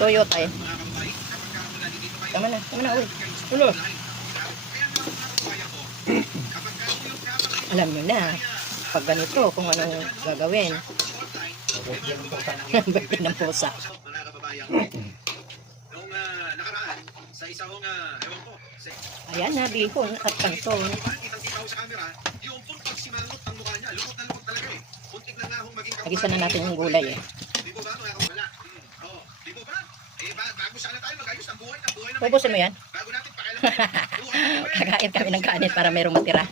Toyo tayo. Tama na, uy. Ulo. Alam nyo na, pag ganito, kung anong gagawin. Birthday ng pusa. Ayan na, bihon at kanton. Nagisa na natin yung gulay eh. Pupusin mo yan? Kakain kami ng kanin para mayroong matira.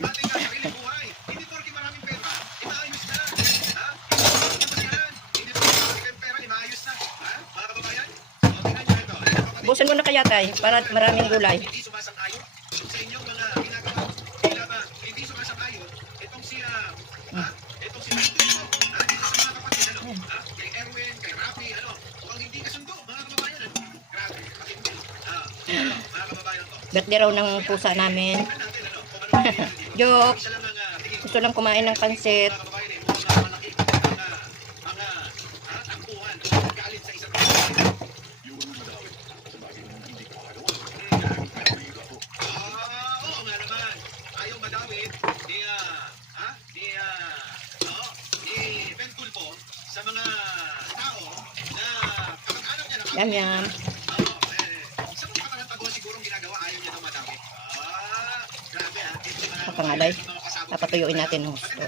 Busin mo na kaya tayo para maraming gulay. Birthday raw ng pusa namin. Joke. Gusto lang kumain ng pansit. Yum yum. Pangalay. Papatuyuin natin ng gusto.